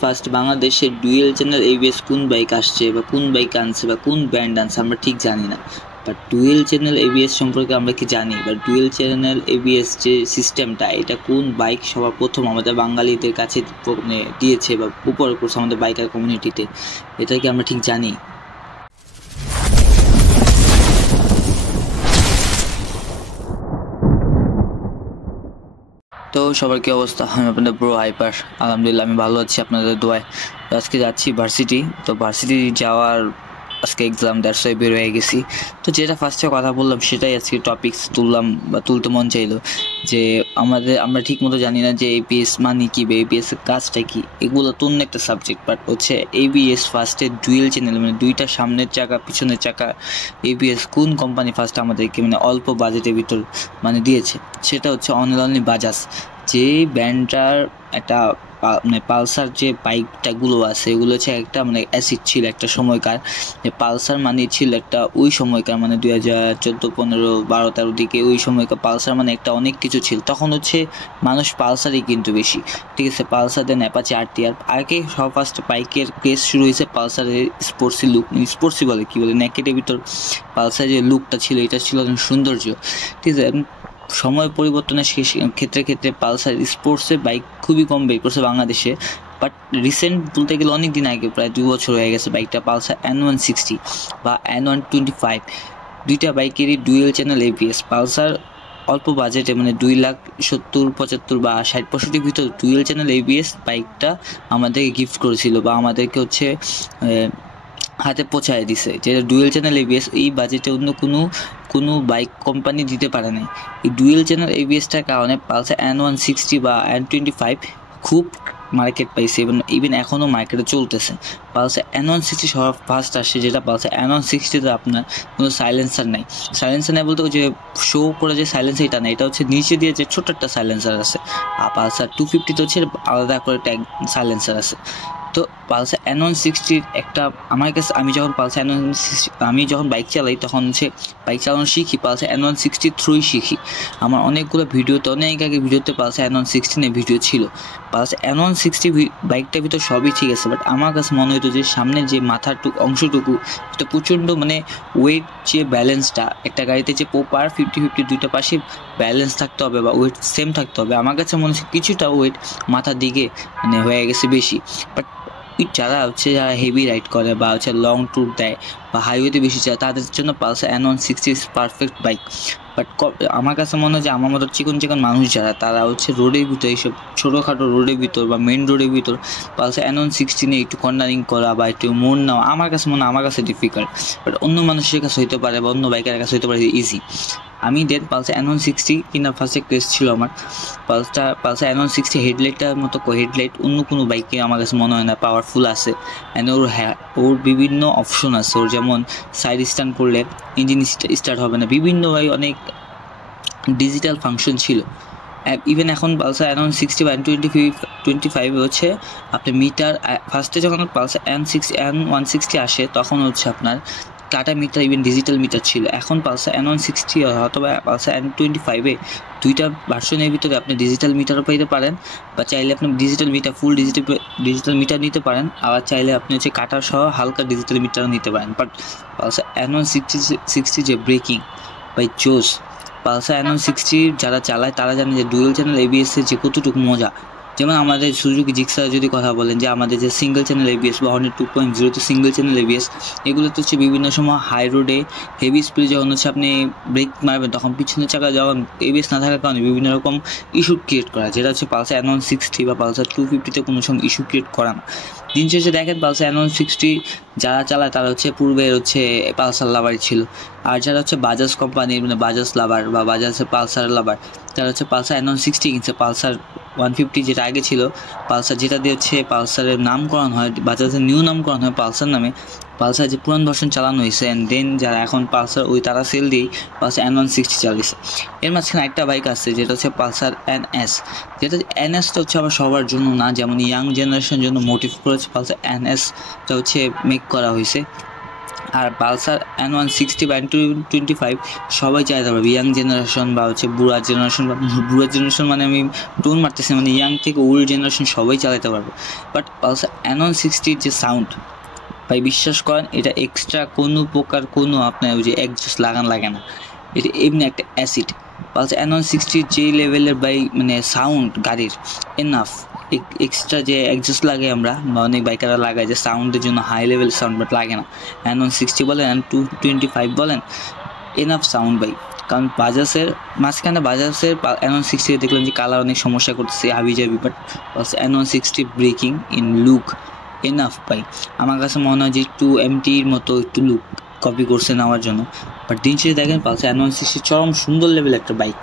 First বাংলাদেশে dual channel ABS কোন bike আসছে বা কোন বাইক আনছে বা কোন ব্র্যান্ড আনছে আমরা ঠিক জানি না। বাট ডুয়েল চ্যানেল এবিএস সম্পর্কে আমরা কি জানি, বা ডুয়েল চ্যানেল এবিএস যে সিস্টেমটা এটা কোন বাইক সবার প্রথম আমাদের বাঙালিদের কাছে দিয়েছে বা উপর করছে আমাদের বাইকার কমিউনিটিতে, এটা কি আমরা ঠিক জানি? তো সবার কি অবস্থা? আমি আপনাদের ব্রো হাইপার। আলহামদুলিল্লাহ আমি ভালো আছি আপনাদের দোয়ায়। তো আজকে যাচ্ছি ভার্সিটি। তো ভার্সিটি যাওয়ার আজকে এক্সাম, দ্যাটস ওয়াই বের হয়ে গেছি। তো যেটা ফার্স্টে কথা বললাম সেটাই আজকে টপিকস তুললাম বা তুলতে মন চাইলো, যে আমরা ঠিক মতো জানি না যে এবিএস মানে কি বা এবিএস এর কাজটা কি। এগুলো তো অন্য একটা সাবজেক্ট, বাট হচ্ছে এবিএস ফার্স্টে ডুয়েল চ্যানেল মানে দুইটা সামনের চাকা পিছনের চাকা এবিএস কোন কোম্পানি ফার্স্ট আমাদেরকে মানে অল্প বাজেটের ভিতর মানে দিয়েছে, সেটা হচ্ছে অনলি বাজাজ। যে ব্র্যান্ডটার একটা মানে পালসার যে বাইকটাগুলো আছে এগুলো হচ্ছে একটা মানে অ্যাসিড ছিল একটা সময়কার, যে পালসার মানে ছিল একটা ওই সময়কার মানে 2014, 15, 12, 13 দিকে ওই সময়কার পালসার মানে একটা অনেক কিছু ছিল। তখন হচ্ছে মানুষ পালসারই কিন্তু বেশি, ঠিক আছে। পালসার দেন অ্যাপাচি আরটিআর আগে সব ফার্স্ট বাইকের ক্রেজ শুরু হয়েছে পালসারের স্পোর্টসি লুক, স্পোর্টসি বলে কি বলে নেকেটের ভিতর পালসার যে লুকটা ছিল এটা ছিল সৌন্দর্য, ঠিক আছে। সময় পরিবর্তনের ক্ষেত্রে পালসার স্পোর্টসের বাইক খুবই কম বের করছে বাংলাদেশে। বাট রিসেন্ট বলতে গেলে অনেক দিন আগে, প্রায় 2 বছর হয়ে গেছে, বাইকটা পালসার N160 বা N125 দুইটা বাইকেরই ডুয়েল চ্যানেল এবিএস। পালসার অল্প বাজেটে মানে 2,70,000, 75 বা 60-65 ভিতর ডুয়েল চ্যানেল এবিএস বাইকটা আমাদেরকে গিফট করেছিল বা আমাদেরকে হচ্ছে হাতে পৌঁছায় দিছে, যেটা ডুয়েল চ্যানেল এবিএস এই বাজেটে অন্য কোনো বাইক কোম্পানি দিতে পারে না। এই ডুয়েল চ্যানেল এবিএসটার কারণে পালসার N160 বা N25 খুব মার্কেট পাইছে এবং ইভেন এখনও মার্কেটে চলতেছে। পালসার N160 সবার ফার্স্ট আসে, যেটা পালসার N160তে আপনার কোনো সাইলেন্সার নাই। সাইলেন্সার নেই বলতে যে শো করে যে সাইলেন্সার এটা না, এটা হচ্ছে নিচে দিয়ে যে ছোট্ট একটা সাইলেন্সার আছে। আর পালসার 250তে হচ্ছে আলাদা করে ট্যাগ সাইলেন্সার আছে। তো পালসার N160 একটা আমার কাছে, আমি যখন বাইক চালাই তখন হচ্ছে বাইক চালানো শিখি পালসার N160 থ্রুই শিখি। আমার অনেকগুলো ভিডিওতে অনেক আগে ভিডিওতে পালসার N160 নিয়ে ভিডিও ছিল। পালসার N160 বাইকটার ভিতর সবই ঠিক আছে, বাট আমার কাছে মনে হতো যে সামনে যে মাথার অংশটুকু এটা প্রচণ্ড মানে ওয়েট যে ব্যালেন্সটা একটা গাড়িতে যে প্রপার 50-50 দুইটা পাশে ব্যালেন্স থাকতে হবে বা ওয়েট সেম থাকতে হবে, আমার কাছে মনে হচ্ছে কিছুটা ওয়েট মাথার দিকে মানে হয়ে গেছে বেশি। বাট যারা হেভি রাইড করে বা লং ট্যুর দেয় বা হাইওয়েতে বেশি যায় তাদের জন্য Pulsar N160 is perfect bike. But আমার কাছে মনে হয় যে আমার মতো চিকন মানুষ যারা তারা রোডের ভিতর, এইসব ছোটোখাটো রোডের ভিতর বা মেন রোডের ভিতর পালসার N160 নিয়ে একটু কর্নারিং করা বা একটু মোড় নেওয়া আমার কাছে ডিফিকাল্ট। বাট অন্য মানুষের কাছে হইতে পারে বা অন্য বাইকের কাছে হইতে পারে ইজি। আমি পালসার N160 কিনা ফার্স্টে ক্রেজ ছিল আমার। পালসার N160 হেডলাইটটার মতো হেডলাইট অন্য কোনো বাইকে আমার কাছে মনে হয় না পাওয়ারফুল আছে। অ্যান্ড ওর বিভিন্ন অপশন আছে। ওর যেমন সাইড স্ট্যান্ড করলে ইঞ্জিন স্টার্ট হবে না, বিভিন্ন অনেক ডিজিটাল ফাংশন ছিল। ইভেন এখন পালসার N160 বা N25 হচ্ছে আপনার মিটার, ফার্স্টে যখন পালসার N160 আসে তখন হচ্ছে আপনার Tata meter, even digital meter ছিল। এখন পালসার N160 অথবা পালসার N25 দুইটা ভার্সনের ভিতরে আপনি ডিজিটাল মিটারও পাইতে পারেন, বা চাইলে আপনি ফুল ডিজিটাল মিটার নিতে পারেন, আবার চাইলে আপনি কাটার সহ হালকা ডিজিটাল মিটারও নিতে পারেন। বাট পালসার N160 যে ব্রেকিং বাই জোস, পালসার N160 যারা চালায় তারা জানে যে ডুয়েল চ্যানেল এবিএসের যে কতটুকু মজা। যেমন আমাদের সুজুকি জিক্সার যদি কথা বলেন, যে আমাদের যে সিঙ্গেল চ্যানেল এবিএস বা হর্নেট 2.0 সিঙ্গেল চ্যানেল এবিএস, এগুলো তো বিভিন্ন সময় হাই রোডে হেভি স্পিডে যখন আপনি ব্রেক মারবেন তখন পিছনের চাকা যখন এবিএস না থাকার কারণে বিভিন্ন রকম ইস্যু ক্রিয়েট করা, যেটা পালসার N160 বা পালসার 250তে কোনো সময় ইস্যু ক্রিয়েট করা না। দিন শেষে দেখেন পালসার N160 যারা চালায় তারা পূর্বের পালসার লাভার ছিল, আর যারা বাজাজ কোম্পানির মানে বাজাজ লাভার বা বাজাজের পালসার লাভার তারা পালসার N160 কিনছে। পালসার 150 যেটা আগে ছিল পালসার, যেটা দিয়ে পালসারের নামকরণ হয়, বাজাজের নিউ নামকরণ হয় পালসার নামে, পালসার যে পুরান ভার্সন চালানো হয়েছে। অ্যান্ড দেন যারা এখন পালসার তারা সেল দিয়েই পালসার N160 চালিয়েছে। এর মাঝখানে একটা বাইক আছে যেটা পালসার NS, যেটা NSটা আবার সবার জন্য না, যেমন ইয়াং জেনারেশনের জন্য মোটিভ করেছে পালসার NSটা মেক করা হয়েছে। আর পালসার N160 বা N225 সবাই চালাতে পারবে, ইয়াং জেনারেশন বা হচ্ছে বুড়া জেনারেশন, বা বুড়া জেনারেশন মানে আমি টোন মারতেছি, মানে ইয়াং থেকে ওল্ড জেনারেশন সবাই চালাতে পারবে। বাট পালসার N160 যে সাউন্ড ভাই, বিশ্বাস করেন এটা এক্সট্রা কোনো প্রকার কোনো আপনার ওই যে একজস্ট লাগান লাগে না, এটা এমনি একটা অ্যাসিড। পালসার N160 যে লেভেলের ভাই মানে সাউন্ড গাড়ির এনাফ। এক্সট্রা যে অ্যাডজাস্ট লাগে আমরা বা অনেক বাইকাররা লাগায় যে সাউন্ডের জন্য হাই লেভেল সাউন্ড, বাট লাগে না। N160 বলেন N225 বলেন, এনাফ সাউন্ড ভাই। কারণ বাজাজের মাঝখানে বাজাজের N160 দেখলাম যে কালার অনেক সমস্যা করতেছে হাবি জাবি, but N160 breaking in look enough ভাই। আমার কাছে মনে হয় যে একটু এমটির মতো একটু লুক কপি করছে নেওয়ার জন্য, বাট দিন শেষে দেখেন পালসার N160 চরম সুন্দর লেভেল একটা বাইক।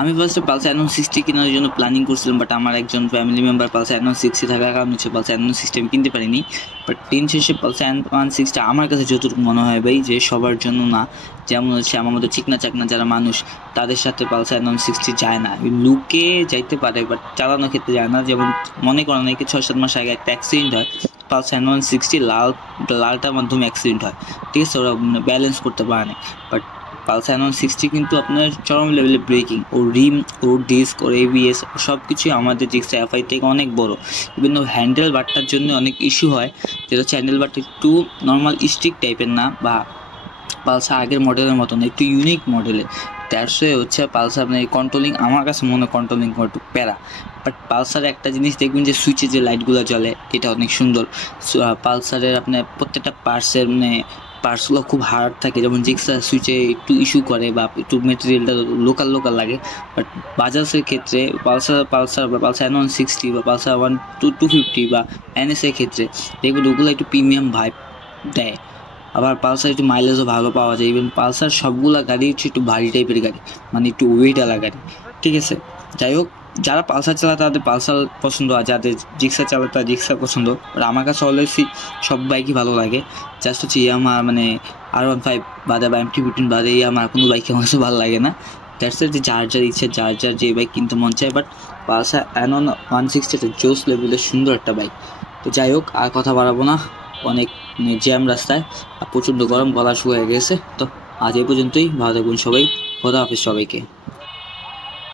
আমি ফার্স্টে পালসার N160 কেনার জন্য প্ল্যানিং করছিলাম, বাট আমার একজন ফ্যামিলি মেম্বার পালসার N160 থাকার কারণে হচ্ছে পালসার N160 আমি কিনতে পারিনি। বাট দিন শেষে পালসার N160 আমার কাছে যতটুকু মনে হয় ভাই যে সবার জন্য না, যেমন হচ্ছে আমার মতো চিকনা চাকনা যারা মানুষ তাদের সাথে পালসার N160 যায় না। লুকে যাইতে পারে বাট চালানোর ক্ষেত্রে যায় না। যেমন মনে করেন নাকি 6-7 মাস আগে একটা অ্যাক্সিডেন্ট হয় পালসার N160 লালটার মাধ্যমে অ্যাক্সিডেন্ট হয়, ঠিক আছে, ওরা ব্যালেন্স করতে পারে না। বাট পালসার N160 কিন্তু আপনার চরম লেভেলের ব্রেকিং, ওর রিম, ওর ডিস্ক, ওর ABS সব কিছুই আমাদের জিক্সা FI থেকে অনেক বড়। বিভিন্ন হ্যান্ডেল বারটার জন্য অনেক ইস্যু হয়, যেটা হচ্ছে হ্যান্ডেল বারটা একটু নর্মাল স্টিক টাইপের না, বা পালসার আগের মডেলের মতো না, একটু ইউনিক মডেলের। দ্যাটস হচ্ছে পালসার আপনার কন্ট্রোলিং আমার কাছে মনে হয় কন্ট্রোলিং একটু প্যারা। বাট পালসারে একটা জিনিস দেখবেন যে সুইচে যে লাইটগুলো জ্বলে এটা অনেক সুন্দর। পালসারের আপনার প্রত্যেকটা পার্টসের মানে পার্টসগুলো খুব হার্ড থাকে, যেমন জিক্সার সুইচে একটু ইস্যু করে বা একটু মেটেরিয়ালটা লোকাল লাগে। বাট বাজাজের ক্ষেত্রে পালসার N160 বা পালসার 250 বা NS এর ক্ষেত্রে দেখবেন ওগুলো একটু প্রিমিয়াম ভাইব দেয়। আবার পালসার একটু মাইলেজও ভালো পাওয়া যায়। ইভেন পালসার সবগুলা গাড়ি হচ্ছে একটু ভারী টাইপের গাড়ি, মানে একটু ওয়েটওয়ালা গাড়ি, ঠিক আছে। যাই হোক, যারা পালসার চালায় তাদের পালসার পছন্দ, আর যাদের জিক্সার চালায় তাদের জিক্সার পছন্দ। আর আমার কাছে অলওয়েজই সব বাইকই ভালো লাগে। জাস্ট হচ্ছে ইয়ামাহা মানে R15 বাদে বা MT-15 বাদে আমার কোনো বাইক আমার কাছে ভালো লাগে না। দ্যাটস যে যার ইচ্ছে যার যে বাইক কিনতে মন চায়। বাট পালসার N160 একটা জোস লেভেলের সুন্দর একটা বাইক। তো যাই হোক, আর কথা বাড়াবো না, অনেক জ্যাম রাস্তায়, প্রচণ্ড গরম, গলা শুকিয়ে গেছে। তো আজ এই পর্যন্তই, ভালো থাকবেন সবাই, খোদা হাফেজ সবাইকে।